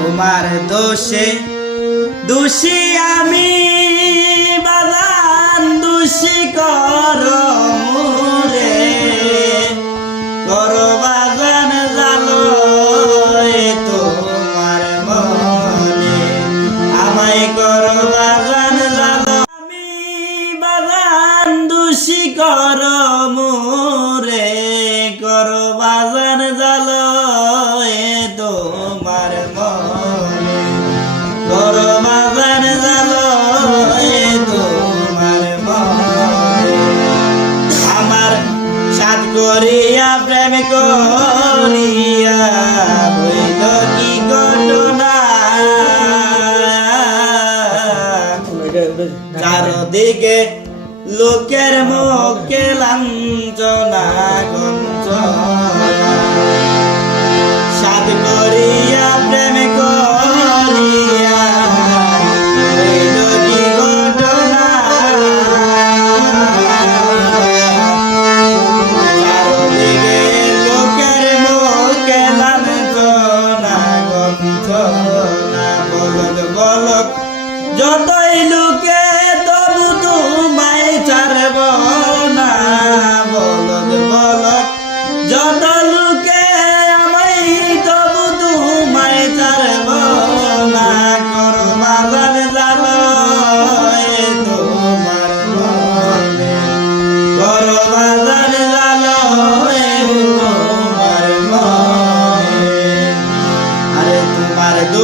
তোমার দোষে দোষী আমি বাদান দোষী কর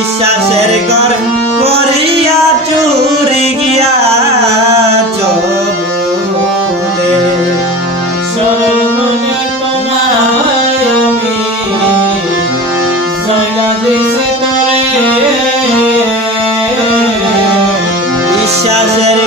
বিশ্বাসের ঘর করিয়া চুরি গিয়া চলে। সরমনে তোমায় বিশ্বাসের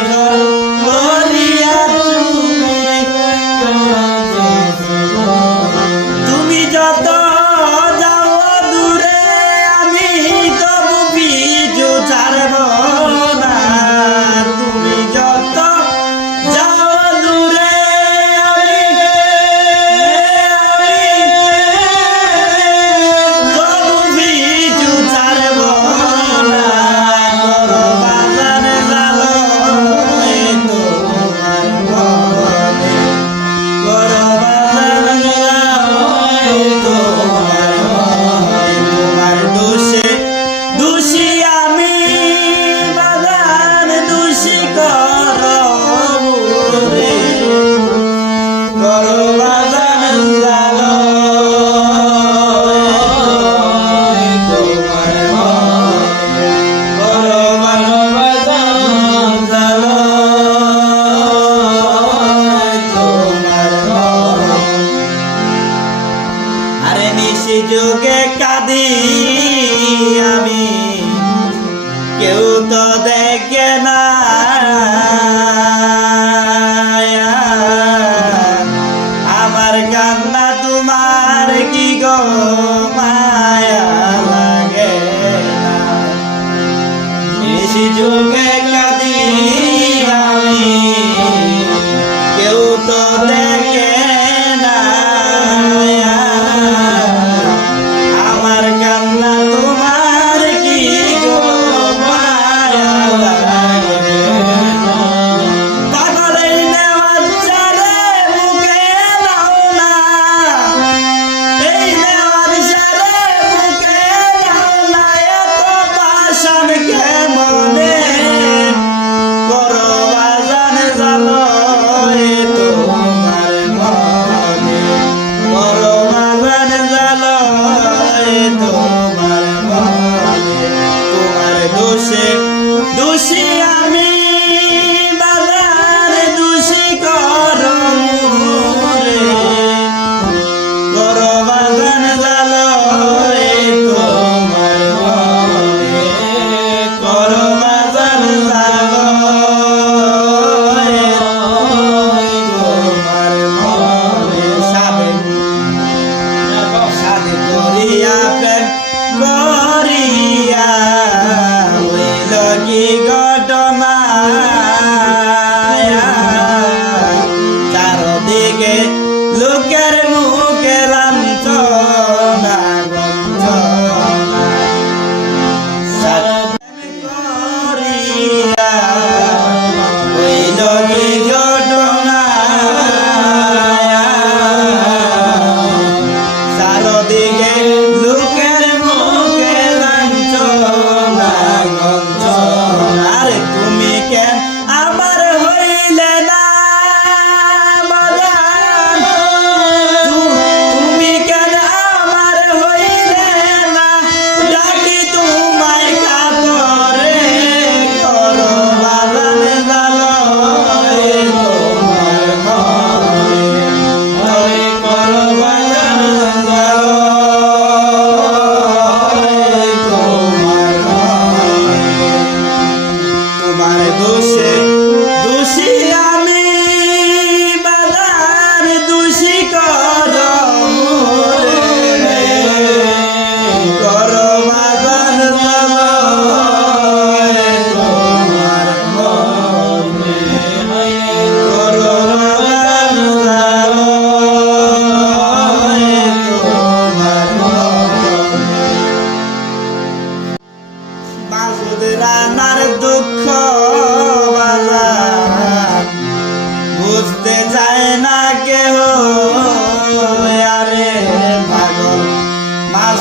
যোগে কাদি আমি কেউ তো দেখে না। আমার কান্না তোমার কি গো? মা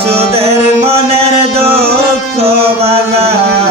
মাসুদের মনের দুঃখ বাজার